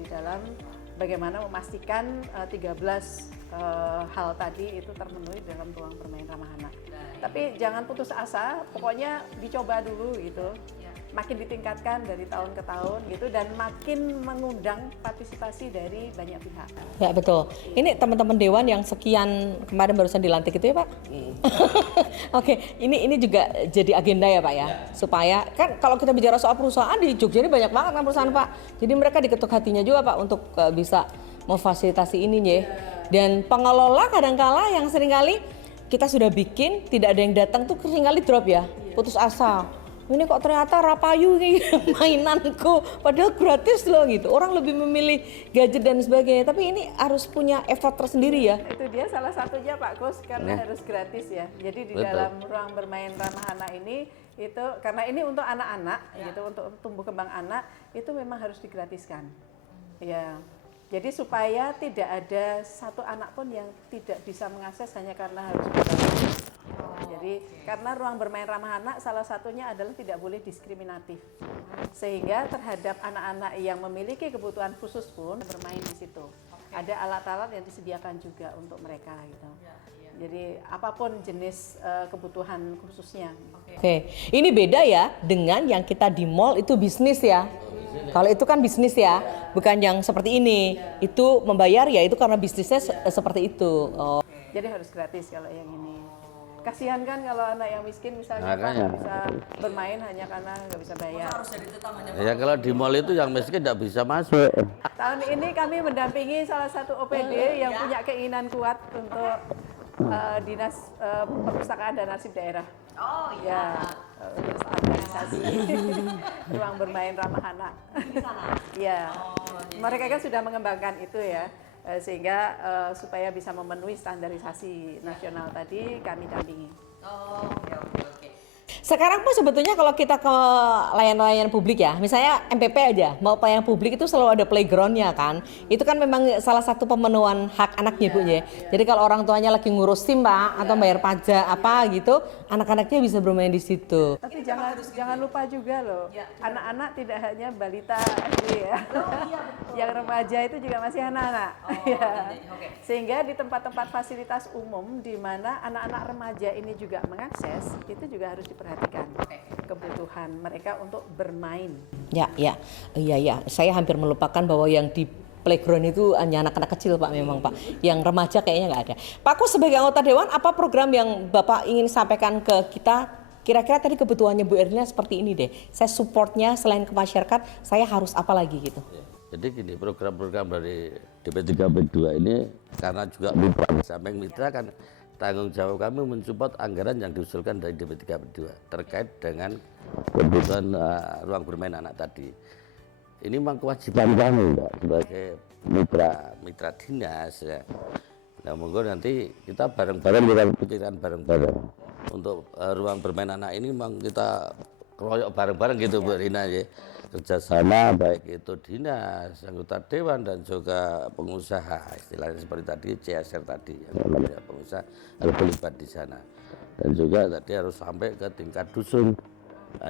di dalam bagaimana memastikan 13 hal tadi itu terpenuhi dalam ruang bermain ramah anak. Tapi jangan putus asa, pokoknya dicoba dulu gitu. Makin ditingkatkan dari tahun ke tahun gitu dan makin mengundang partisipasi dari banyak pihak. Ya betul. Ini teman-teman dewan yang sekian kemarin barusan dilantik itu ya Pak. Oke, ini juga jadi agenda ya Pak ya. Supaya kan kalau kita bicara soal perusahaan di Jogja ini banyak banget kan perusahaan Pak. Jadi mereka diketuk hatinya juga Pak untuk bisa memfasilitasi ini ya. Dan pengelola kadang-kala yang seringkali kita sudah bikin tidak ada yang datang tuh seringkali drop ya. Putus asa. Ini kok ternyata rapayu nih mainanku, padahal gratis loh gitu. Orang lebih memilih gadget dan sebagainya, tapi ini harus punya effort tersendiri ya. Itu dia salah satunya Pak Kus, karena harus gratis ya. Jadi di dalam ruang bermain ramah anak ini itu karena ini untuk anak-anak gitu, untuk tumbuh kembang anak itu memang harus digratiskan. Ya. Jadi supaya tidak ada satu anak pun yang tidak bisa mengakses hanya karena harus berbayar. Jadi karena ruang bermain ramah anak salah satunya adalah tidak boleh diskriminatif. Sehingga terhadap anak-anak yang memiliki kebutuhan khusus pun bermain di situ. Ada alat-alat yang disediakan juga untuk mereka gitu. Jadi apapun jenis kebutuhan khususnya. Oke, ini beda ya dengan yang kita di mall itu bisnis ya. Kalau itu kan bisnis ya, bukan yang seperti ini. Itu membayar ya itu karena bisnisnya seperti itu. Oh. Jadi harus gratis kalau yang ini. Kasihan kan kalau anak yang miskin misalnya Makanya. nggak bisa bermain hanya karena nggak bisa bayar. Ya kalau di mall itu yang miskin tidak bisa masuk. Tahun ini kami mendampingi salah satu OPD yang punya keinginan kuat untuk Dinas Perpustakaan dan Arsip Daerah. Oh iya. Untuk standarisasi ruang bermain ramah anak. Iya. Mereka kan sudah mengembangkan itu ya. Sehingga supaya bisa memenuhi standarisasi nasional tadi kami dampingi. Oh, oke. Sekarang pun sebetulnya kalau kita ke layanan publik ya, misalnya MPP aja, mau pelayanan publik itu selalu ada playgroundnya kan. Itu kan memang salah satu pemenuhan hak anaknya Bu ya. Jadi kalau orang tuanya lagi ngurus SIM Pak, atau bayar pajak apa gitu, anak-anaknya bisa bermain di situ. Tapi jangan lupa juga loh, anak-anak tidak hanya balita SD ya. Yang remaja itu juga masih anak-anak. Sehingga di tempat-tempat fasilitas umum di mana anak-anak remaja ini juga mengakses, itu juga harus diperhatikan kebutuhan mereka untuk bermain. Iya. Saya hampir melupakan bahwa yang di playground itu hanya anak-anak kecil Pak memang Pak. Yang remaja kayaknya nggak ada. Pak Kus sebagai anggota Dewan, apa program yang Bapak ingin sampaikan ke kita? Kira-kira tadi kebutuhannya Bu Erlina seperti ini deh. Saya supportnya selain ke masyarakat, saya harus apa lagi gitu? Jadi gini, program-program dari DP3P2 ini karena juga mitra, samping mitra kan tanggung jawab kami mensupport anggaran yang diusulkan dari DP3P2 terkait dengan kebutuhan ruang bermain anak tadi. Ini memang kewajiban kami Mbak, sebagai mitra dinas ya. Nah monggo nanti kita bareng-bareng kita pikirkan bareng-bareng untuk ruang bermain anak ini memang kita keroyok bareng-bareng gitu Bu Rina ya. Kerjasama baik itu dinas, anggota dewan dan juga pengusaha, istilahnya seperti tadi CSR tadi, ya, pengusaha harus terlibat di sana. Dan juga tadi harus sampai ke tingkat dusun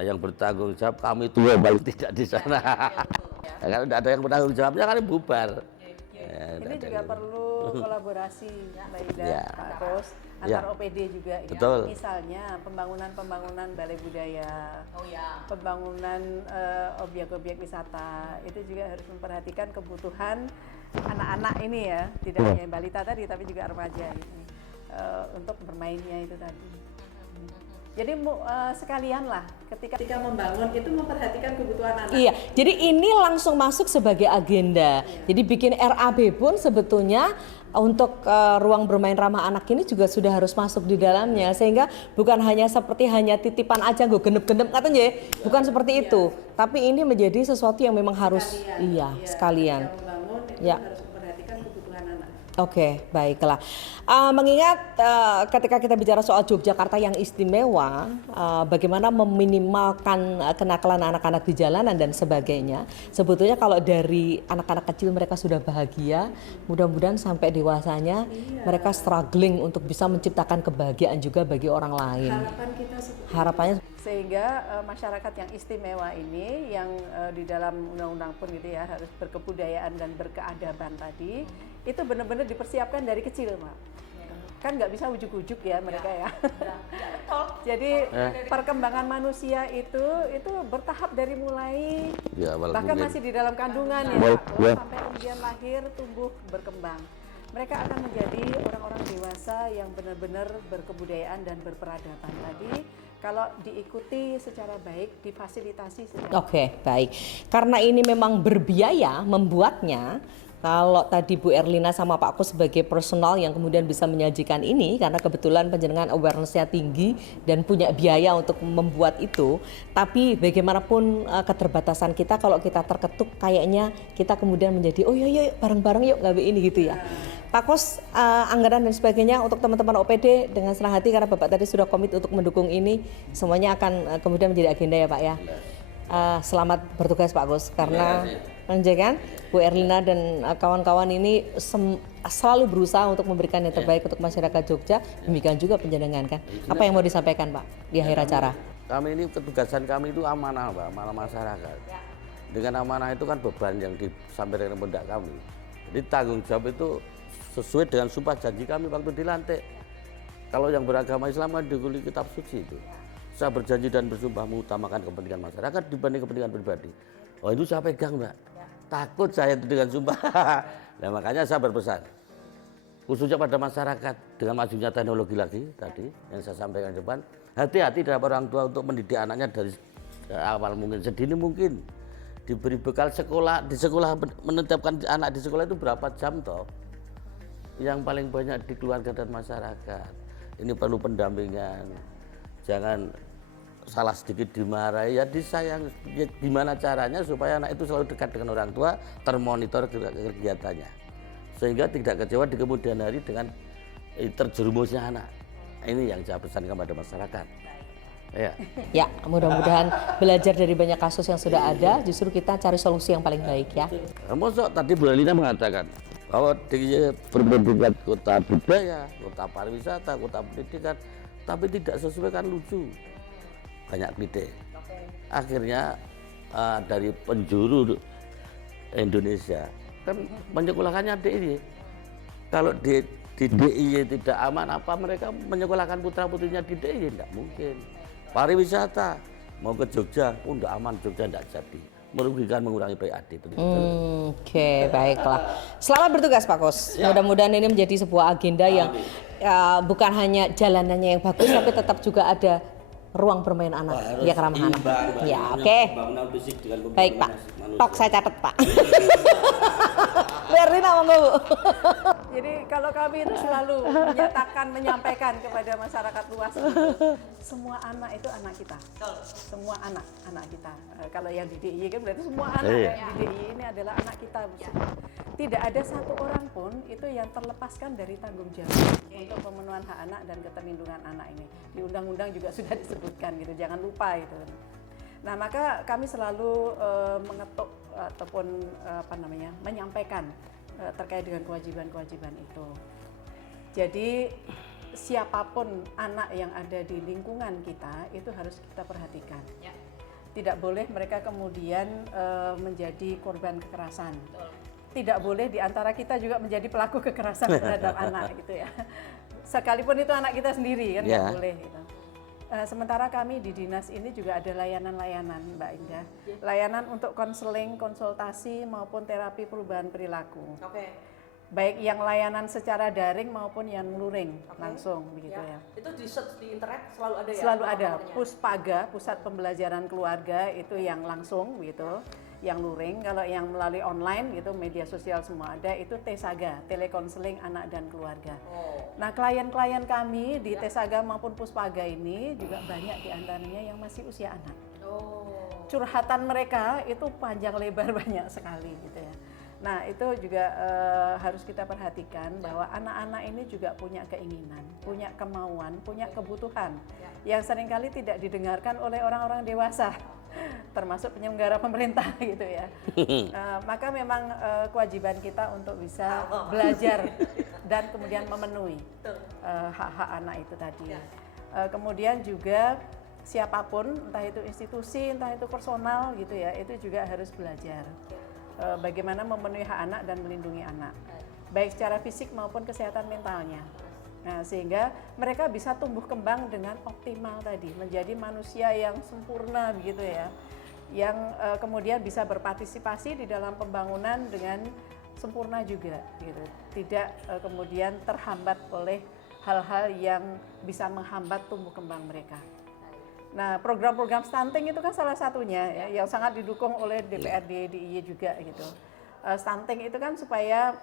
yang bertanggung jawab, kami tua paling tidak di sana. Nah, kalau tidak ada yang bertanggung jawabnya kan bubar. Ya, ini juga perlu kolaborasi Mbak Ida, Ya. Pak Ros, antar OPD juga ya. Betul. Misalnya pembangunan balai budaya, pembangunan objek-objek wisata, itu juga harus memperhatikan kebutuhan anak-anak ini ya, tidak hanya balita tadi tapi juga remaja ini untuk bermainnya itu tadi. Jadi sekalian lah ketika membangun itu memperhatikan kebutuhan anak. Iya, jadi ini langsung masuk sebagai agenda. Jadi bikin RAB pun sebetulnya untuk ruang bermain ramah anak ini juga sudah harus masuk di dalamnya. Sehingga bukan hanya seperti hanya titipan aja gue genep-genep katanya ya. Bukan seperti itu. Tapi ini menjadi sesuatu yang memang harus sekalian. Membangun itu Ya. harus memperhatikan kebutuhan anak. Oke, baiklah. Mengingat ketika kita bicara soal Yogyakarta yang istimewa, bagaimana meminimalkan kenakalan anak-anak di jalanan dan sebagainya. Sebetulnya kalau dari anak-anak kecil mereka sudah bahagia, mudah-mudahan sampai dewasanya mereka struggling untuk bisa menciptakan kebahagiaan juga bagi orang lain. Harapan kita seperti Harapannya sehingga masyarakat yang istimewa ini yang di dalam undang-undang pun gitu ya harus berkebudayaan dan berkeadaban tadi itu benar-benar dipersiapkan dari kecil Pak. Kan nggak bisa ujuk-ujuk ya mereka ya. Jadi perkembangan manusia itu bertahap dari mulai bahkan masih di dalam kandungan ya Pak. Sampai kemudian lahir, tumbuh, berkembang. Mereka akan menjadi orang-orang dewasa yang benar-benar berkebudayaan dan berperadaban tadi kalau diikuti secara baik, difasilitasi secara Oke, baik. Karena ini memang berbiaya membuatnya. Kalau tadi Bu Erlina sama Pak Kus sebagai personal yang kemudian bisa menyajikan ini karena kebetulan penjenengan awareness-nya tinggi dan punya biaya untuk membuat itu. Tapi bagaimanapun keterbatasan kita kalau kita terketuk kayaknya kita kemudian menjadi oh iya bareng-bareng yuk gawe ini gitu ya. Pak Kos, anggaran dan sebagainya untuk teman-teman OPD dengan senang hati karena Bapak tadi sudah komit untuk mendukung ini, semuanya akan kemudian menjadi agenda ya Pak ya. Selamat bertugas Pak Kos, karena menjaga Bu Erlina dan kawan-kawan ini selalu berusaha untuk memberikan yang terbaik untuk masyarakat Jogja, demikian juga penjenengan kan. Apa yang mau disampaikan Pak di akhir acara? Kami ini ketugasan kami itu amanah Mbak, amanah masyarakat. Dengan amanah itu kan beban yang disampaikan kepada kami. Jadi tanggung jawab itu sesuai dengan sumpah janji kami waktu dilantik. Kalau yang beragama Islam kan dikuli kitab suci itu. Saya berjanji dan bersumpah mengutamakan kepentingan masyarakat dibanding kepentingan pribadi. Oh itu saya pegang Mbak. Takut saya itu dengan sumpah. Nah makanya saya berpesan. Khususnya pada masyarakat dengan majunya teknologi lagi tadi yang saya sampaikan di depan. Hati-hati dalam orang tua untuk mendidik anaknya dari awal mungkin, sedini mungkin. Diberi bekal sekolah, di sekolah menetapkan anak di sekolah itu berapa jam toh? Yang paling banyak di keluarga dan masyarakat. Ini perlu pendampingan. Jangan salah sedikit dimarahi, ya disayang. Ya, gimana caranya supaya anak itu selalu dekat dengan orang tua, termonitor kegiatannya. Sehingga tidak kecewa di kemudian hari dengan terjerumusnya anak. Ini yang saya pesankan kepada masyarakat. Ya, mudah-mudahan belajar dari banyak kasus yang sudah ada, justru kita cari solusi yang paling baik ya. Mosok tadi Bu Erlina mengatakan bahwa dia berpredikat kota budaya, kota pariwisata, kota pendidikan, tapi tidak sesuai kan lucu. Banyak kritik. Akhirnya dari penjuru Indonesia kan menyekolahkannya DIY. Kalau di DIY tidak aman, apa mereka menyekolahkan putra-putrinya di DIY? Tidak mungkin. Pariwisata mau ke Jogja, tidak aman, Jogja tidak jadi, merugikan, mengurangi PAD. Oke, baiklah. Selamat bertugas Pak Kos. Mudah-mudahan ini menjadi sebuah agenda yang bukan hanya jalanannya yang bagus, tapi tetap juga ada ruang bermain anak, ya keramah anak. Ya, oke. Baik Pak. Tok saya catat Pak. Bu Erlina monggo Bu. Jadi kalau kami itu selalu menyampaikan kepada masyarakat luas, semua anak itu anak kita, semua anak kita. Kalau yang di DIY kan berarti semua anak yang di DIY ini adalah anak kita. Tidak ada satu orang pun itu yang terlepaskan dari tanggung jawab untuk pemenuhan hak anak dan keterlindungan anak ini. Di undang-undang juga sudah disebutkan gitu, jangan lupa itu. Nah maka kami selalu mengetuk ataupun menyampaikan terkait dengan kewajiban-kewajiban itu. Jadi siapapun anak yang ada di lingkungan kita itu harus kita perhatikan. Tidak boleh mereka kemudian menjadi korban kekerasan. Tidak boleh di antara kita juga menjadi pelaku kekerasan terhadap anak gitu ya. Sekalipun itu anak kita sendiri kan nggak boleh gitu. Sementara kami di dinas ini juga ada layanan-layanan Mbak Indah. Layanan untuk konseling, konsultasi maupun terapi perubahan perilaku. Baik yang layanan secara daring maupun yang luring langsung begitu ya. Itu di search di internet selalu ada ya? Selalu ada. Puspaga, Pusat Pembelajaran Keluarga itu yang langsung gitu. Yang luring, kalau yang melalui online gitu, media sosial semua ada, itu Tesaga, telekonseling anak dan keluarga. Nah klien-klien kami di Tesaga maupun Puspaga ini juga banyak diantaranya yang masih usia anak. Curhatan mereka itu panjang lebar banyak sekali gitu ya. Nah itu juga harus kita perhatikan bahwa anak-anak ini juga punya keinginan, punya kemauan, punya kebutuhan yang seringkali tidak didengarkan oleh orang-orang dewasa. Termasuk penyelenggara pemerintah gitu ya. Maka memang kewajiban kita untuk bisa belajar dan kemudian memenuhi hak-hak anak itu tadi. Kemudian juga siapapun, entah itu institusi, entah itu personal gitu ya, itu juga harus belajar bagaimana memenuhi hak anak dan melindungi anak, baik secara fisik maupun kesehatan mentalnya. Nah, sehingga mereka bisa tumbuh kembang dengan optimal tadi, menjadi manusia yang sempurna begitu ya, yang kemudian bisa berpartisipasi di dalam pembangunan dengan sempurna juga gitu. Tidak kemudian terhambat oleh hal-hal yang bisa menghambat tumbuh kembang mereka. Nah, program-program stunting itu kan salah satunya ya, yang sangat didukung oleh DPRD DIY juga gitu. Stunting itu kan supaya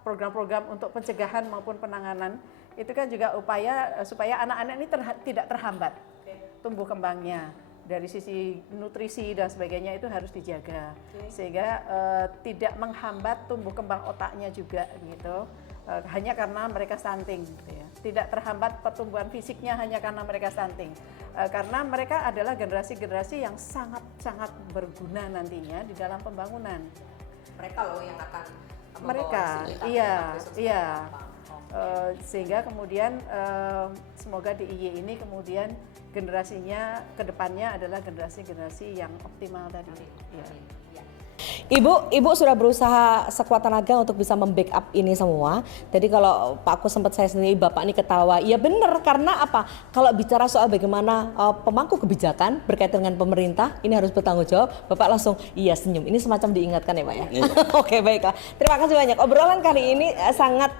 program-program untuk pencegahan maupun penanganan itu kan juga upaya supaya anak-anak ini tidak terhambat tumbuh kembangnya, dari sisi nutrisi dan sebagainya itu harus dijaga sehingga tidak menghambat tumbuh kembang otaknya juga gitu. Hanya karena mereka stunting gitu ya. Tidak terhambat pertumbuhan fisiknya hanya karena mereka stunting. Karena mereka adalah generasi-generasi yang sangat-sangat berguna nantinya di dalam pembangunan. Mereka loh yang akan iya. Sehingga kemudian semoga DIY ini kemudian generasinya ke depannya adalah generasi-generasi yang optimal tadi. Ya. Ibu sudah berusaha sekuat tenaga untuk bisa membackup ini semua. Jadi kalau Pak Kus sempat saya sendiri, Bapak ini ketawa. Ya benar, karena apa? Kalau bicara soal bagaimana pemangku kebijakan berkaitan dengan pemerintah, ini harus bertanggung jawab. Bapak langsung iya senyum. Ini semacam diingatkan ya Pak ya? Oke, baiklah. Terima kasih banyak. Obrolan kali ini sangat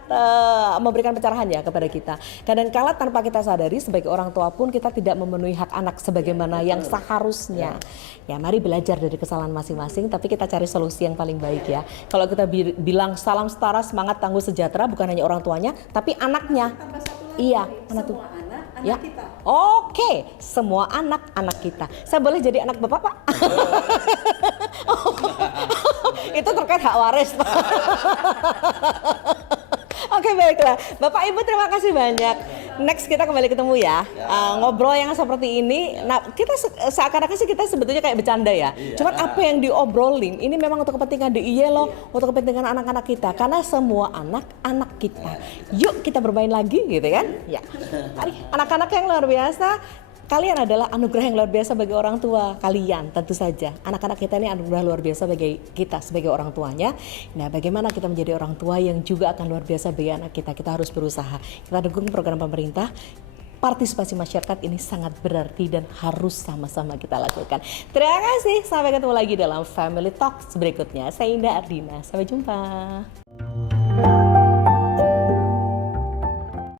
memberikan pencerahan ya kepada kita. Kadang-kala tanpa kita sadari sebagai orang tua pun kita tidak memenuhi hak anak sebagaimana yang seharusnya. Ya mari belajar dari kesalahan masing-masing, tapi kita cari solusi yang paling baik ya. Kalau kita bilang salam setara, semangat, tangguh, sejahtera, bukan hanya orang tuanya, tapi anaknya. Iya, mana tuh? Semua anak Ya. kita. Oke, semua anak kita. Saya boleh jadi anak Bapak, Pak? Itu terkait hak waris, Pak. Oke, baiklah. Bapak Ibu terima kasih banyak. Next kita kembali ketemu ya. Ngobrol yang seperti ini. Nah, kita seakan-akan sih kita sebetulnya kayak bercanda ya. Cuman apa yang diobrolin ini memang untuk kepentingan DIY loh, untuk kepentingan anak-anak kita. Karena semua anak kita. Yuk kita bermain lagi gitu kan? Ya. Mari anak-anak yang luar biasa. Kalian adalah anugerah yang luar biasa bagi orang tua kalian, tentu saja. Anak-anak kita ini anugerah luar biasa bagi kita sebagai orang tuanya. Nah, bagaimana kita menjadi orang tua yang juga akan luar biasa bagi anak kita? Kita harus berusaha. Kita dukung program pemerintah. Partisipasi masyarakat ini sangat berarti dan harus sama-sama kita lakukan. Terima kasih. Sampai ketemu lagi dalam Family Talks berikutnya. Saya Indah Ardina. Sampai jumpa.